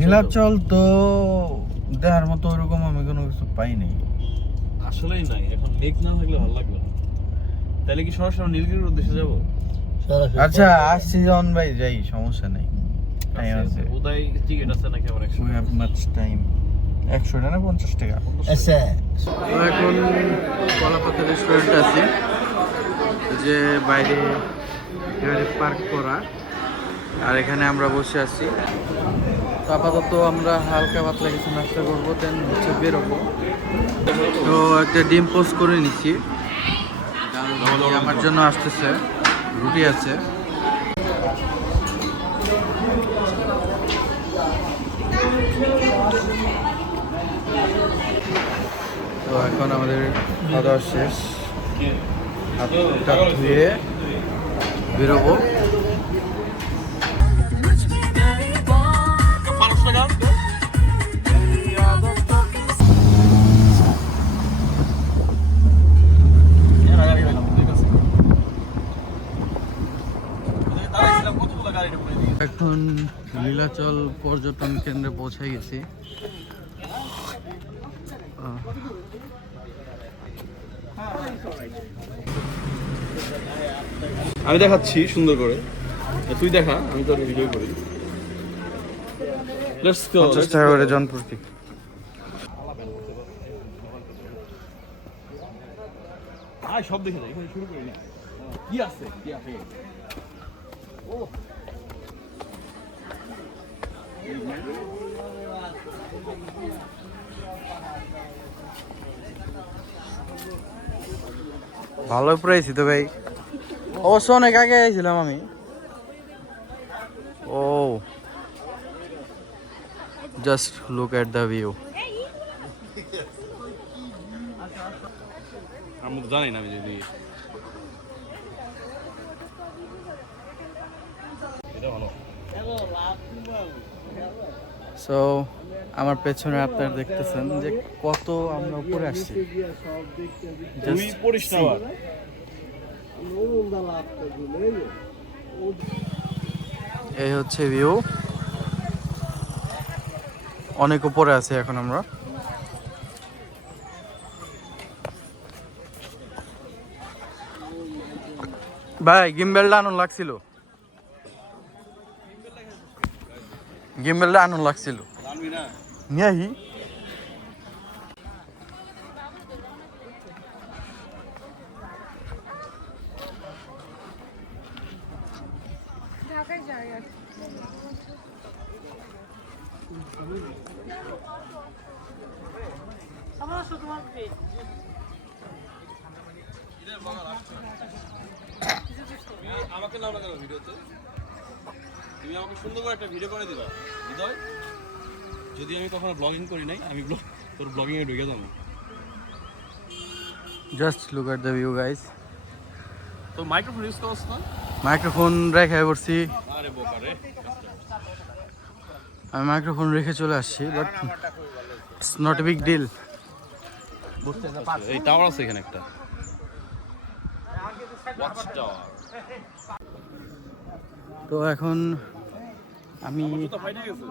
নীলাচল তো দেখার মতো ওরকম আমি কোনো কিছু পাই নাই, আসলেই নাই। এখন মেঘ না থাকলে ভালো লাগবে না। তাহলে কি সরাসরি নীলগিরির উদ্দেশ্যে যাবো? আচ্ছা আসছি যখন ভাই যাই, সমস্যা নেই, টাইম আছে। উদয় টিকিট আছে নাকি আবার 100? We have much time. 100 টাকা না 50 টাকা? আচ্ছা তো এখন কলাপাতা রেস্টুরেন্টে আছি, যে বাইরে গাড়ি পার্ক করা, আর এখানে আমরা বসে আছি। তো আপাতত আমরা হালকা পাতলা কিছু নাস্তা করবো, দেন হচ্ছে বেরোবো। তো একটা ডিম পোস্ট করে নিচ্ছি, আমার জন্য আসতেছে, রুটি আছে। তো এখন আমাদের খাওয়া দাওয়া শেষ, হাতটা ধুয়ে বেরোবো। এখন নীলাচল পর্যটন কেন্দ্রে পৌঁছে গেছি। আমি দেখাচ্ছি সুন্দর করে, তুই দেখা, আমি তোর ভিডিও করি। Let's go. 50 টাকা করে জনপ্রতি। আয় সব দেখে যাই, এখানে শুরু করি না। কি আছে কি আছে? ও ভালো প্রাইসই তো ভাই, অবশ্য অনেক আগে আইছিলাম আমি। ও just look at the view. আমি তো জানি না, আমি যদি এটা ভালো। সো আমার পেছনে আপনারা দেখতেছেন যে কত আমরা উপরে আসছি। তুই পড়িস না আবার। এই হচ্ছে ভিউ, অনেক উপরে আছে এখন আমরা। ভাই গিম্বেলটা আনুন লাগছিল, গিম্বেলটা আনুন লাগছিল, জানবি না? নিয়ে আহি। ঢাকায় যাই আর আমাকে নাও না কেন ভিডিওতে? তুমি আমাকে সুন্দর করে একটা ভিডিও করে দিবা হৃদয়। যদি আমি কখনো ব্লগিং করি নাই, আমি তোর ব্লগিং এ ঢুকে যাবো। Just look at the view guys. তো মাইক্রোফোন ইউজ করছ না? মাইক্রোফোন রেখে পড়ছি, আরে বোকা রে। আমি মাইক্রোফোন রেখে চলে আসছি, but it's not a big deal. এই টাওয়ার আছে এখানে একটা, ওয়াচ টাওয়ার। তো এখন আমি তো ফাইটে গেছে।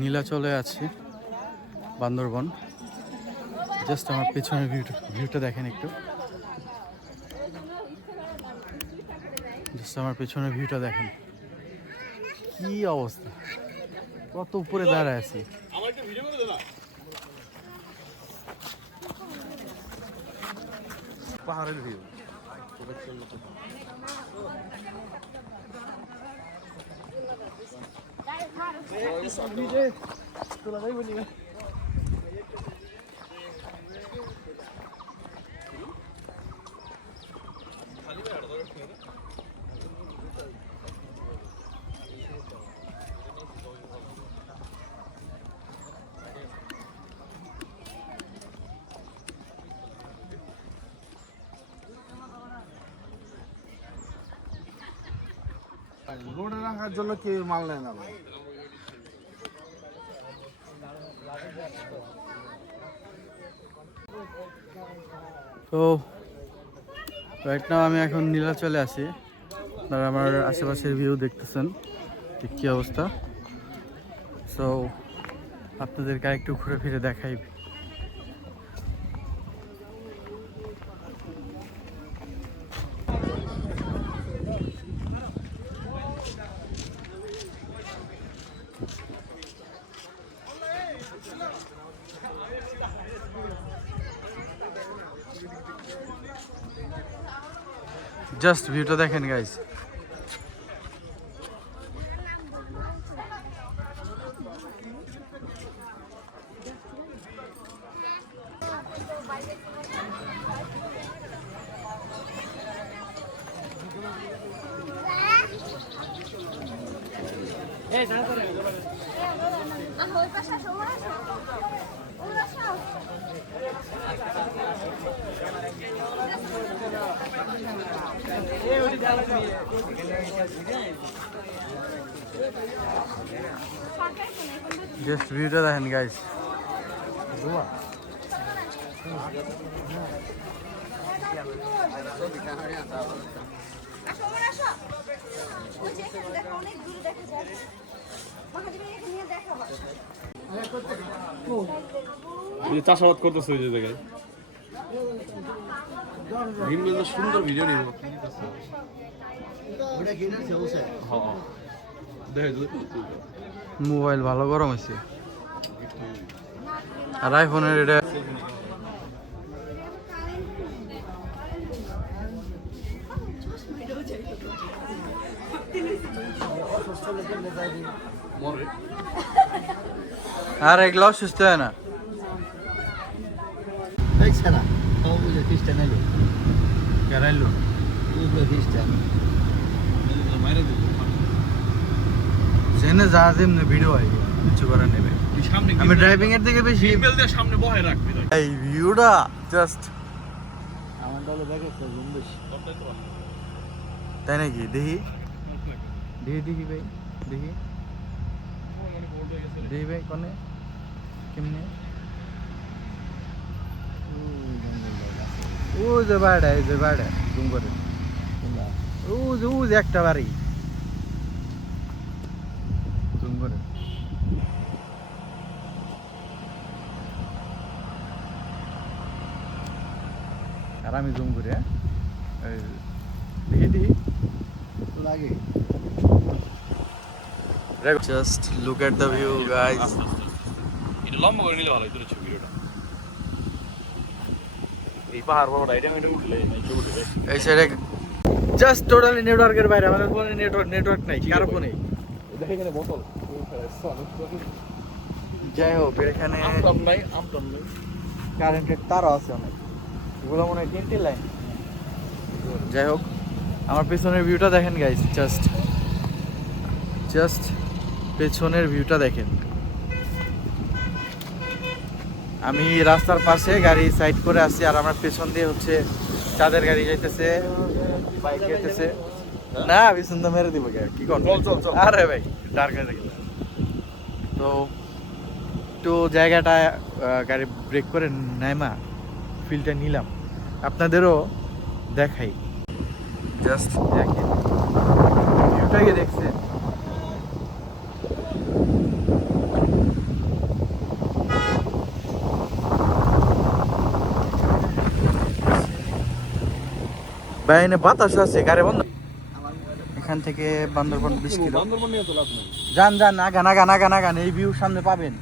নীলাচলে আছি, বান্দরবন। জাস্ট আমার পেছনের ভিউটা দেখেন একটু, জাস্ট আমার পেছনের ভিউটা দেখেন, কি অবস্থা, কত উপরে দাঁড়ায় আছি। আমার একটা ভিডিও করে দে না। পাহাড়ের ভিউ। রোডে রাখার জন্য কি মাল নেয় না ভাই? তো রাইট নাও আমি এখন নীলাচলে আছি, আপনারা আমার আশেপাশের ভিউ দেখতেছেন ঠিক কী অবস্থা। সো আপনাদেরকে একটু ঘুরে ফিরে দেখাই। জাস্ট ভিউটা দেখেন গাইস। জাস্ট ভিউটা দেখেন গাইস। চাষাবাদ করতেছে ওই যে জায়গায়। সুন্দর ভিডিও নিব। মোবাইল ভালো গরম হয়েছে আর আইফোনের এটা আর এগুলো সুস্থ হয় না। দেখছে না খ্রিস্টান এলো গেরাইলো খ্রিস্টান জেনে যা যেমনি ভিডিও হয় কিছু করার নেবে। আমি ড্রাইভিং এর দিকে বেশি সামনে বহায় রাখবি। এই ভিউটা জাস্ট আমার দলে দেখে একটা ঘুম বেশি তাই নাকি? দেখি দেখি দেখি ভাই দেখি দেখি ভাই কনে কেমনে ও যে বাড়া এই যে বাড়া জুম করে ও যে একটা বাড়ি জুম করে আর আমি জুম করি। হ্যাঁ দেখি দেখি লাগে just look at the view guys. এটা লম্বা করে নিলে ভালো হতো ভিডিওটা। এই পাহাড় বড় এটা উঠলে এই সাইডে জাস্ট টোটালি নেটওয়ার্কের বাইরে। আমাদের ফোনে নেটওয়ার্ক নাই, কারো ফোনে। দেখে এখানে বোতল যাই হোক এখানে আমটম নাই কারেন্টের তারও আছে অনেক, এগুলো মনে হয় তিনটি লাইন। যাই হোক আমার পেছনের ভিউটা দেখেন গাইস। জাস্ট পেছনের ভিউটা দেখেন। আমি রাস্তার পাশে গাড়ি সাইড করে আসছি আর আমার পেছন দিয়ে হচ্ছে চাঁদের গাড়ি যাইতেছে, বাইক যাইতেছে। না পেছন তো মেরে দিব কি কর। চল। আরে ভাই ডার্ক হয়ে গেল তো একটু জায়গাটা গাড়ি ব্রেক করে নাইমা ফিলটা নিলাম, আপনাদেরও দেখাই। জাস্ট দেখেন ভিউটাকে দেখছে। বাইরে বাতাস আছে, গাড়ি বন্ধ। এখান থেকে বান্দরবন 20 কিলো। বান্দরবন নিয়ে তো লাভ নাই। যান আগান এই ভিউ সামনে পাবেন।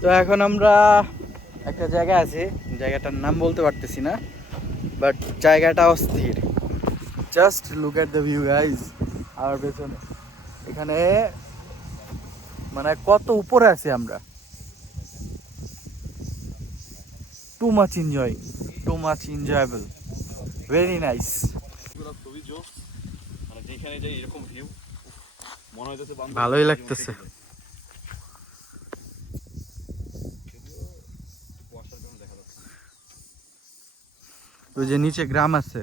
তো এখন আমরা একটা জায়গা আছে, জায়গাটার নাম বলতে পারতেছি না, বাট জায়গাটা অস্থির। Just look at the view guys. আমার পেছনে এখানে মানে কত উপরে আছি আমরা। Too much enjoyable, very nice. খুবই জোস, মানে যেখানে যাই এরকম ভিউ মনে হইতেছে ভালোই লাগতেছে। ওই যে নিচে গ্রাম আছে,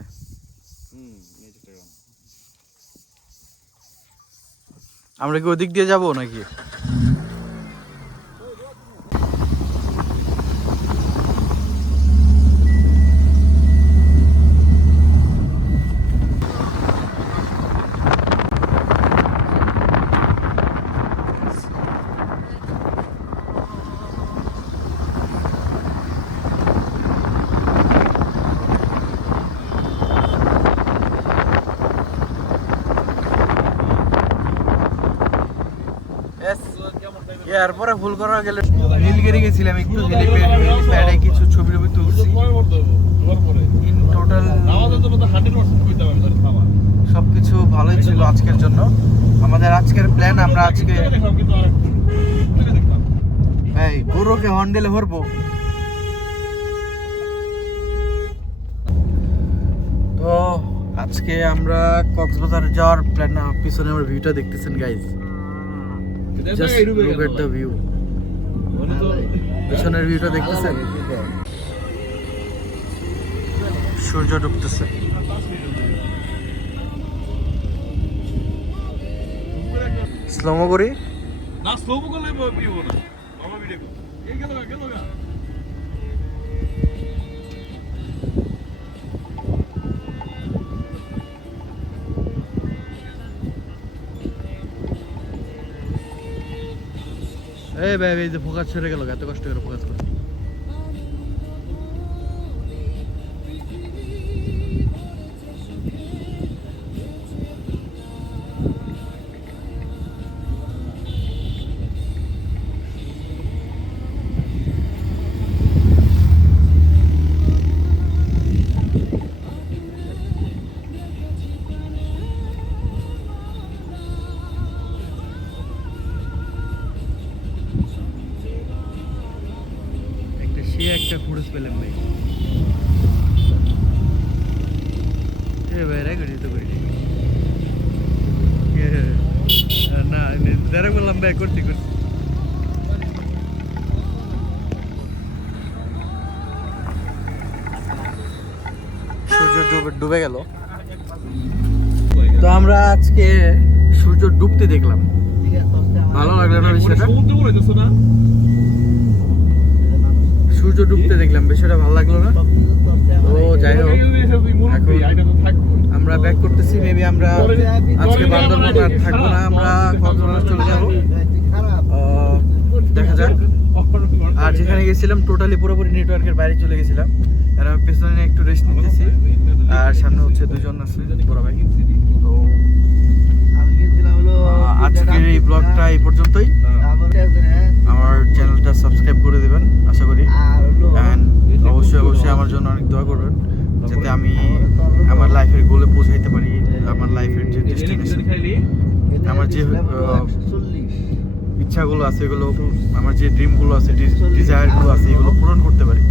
আমরা কি ওদিক দিয়ে যাবো নাকি? এরপরে ভুল করা গেলে নীলগিরি গেছিলাম একটু হেলিপ্যাডে কিছু ছবি টবি তুলছি। ইন টোটাল সবকিছু ভালোই ছিল আজকের জন্য। আমাদের আজকের প্ল্যান, আমরা আজকে এই গরুকে হর্ন দিলে হরবো। তো আজকে আমরা কক্সবাজার যাওয়ার প্ল্যান। পিছনে আমার ভিউটা দেখতেছেন guys, just look at the view. পিছনের ভিউটা দেখতেছেন, সূর্য ডুবতেছে। স্লোমো করি না, স্লো করলে পিবো না। আমার ভিডিও কর। এই গেল গা। এই ভাই, এই যে ফোকাস ছেড়ে গেল, এত কষ্ট করে ফোকাস করে। একটা ফুটেজ পেলাম ভাই। ভাই রেকর্ড তো করি না, যারা বললাম ভাই করছি। সূর্য ডুবে গেল। তো আমরা আজকে সূর্য ডুবতে দেখলাম, ভালো লাগলো না বিষয়টা? সমুদ্র বলে যাচ্ছে না, সূর্য ডুবতে দেখলাম, বিষয়টা ভালো লাগলো না? ও যাই হোক, আমরা ব্যাক করতেছি। মেবি আমরা আজকে বান্দরবান আর থাকবো না, আমরা কক্সবাজার চলে যাবো। দেখা যাক। আর যেখানে গেছিলাম টোটালি পুরোপুরি নেটওয়ার্কের বাইরে চলে গেছিলাম। আর আমি পেছনে একটু রেস্ট নিতেছি, আর সামনে হচ্ছে দুজন আছে বড় ভাই। তো আজকের এই ব্লগটা এই পর্যন্তই। আমার চ্যানেলটা সাবস্ক্রাইব করে দেবেন আশা করি, অ্যান্ড অবশ্যই আমার জন্য অনেক দোয়া করবেন, যাতে আমি আমার লাইফের গোলে পৌঁছাইতে পারি। আমার লাইফের যে ডেস্টিনেশন, আমার যে ইচ্ছাগুলো আছে, এগুলো আমার যে ড্রিমগুলো আছে, ডিজায়ারগুলো আছে, এগুলো পূরণ করতে পারি।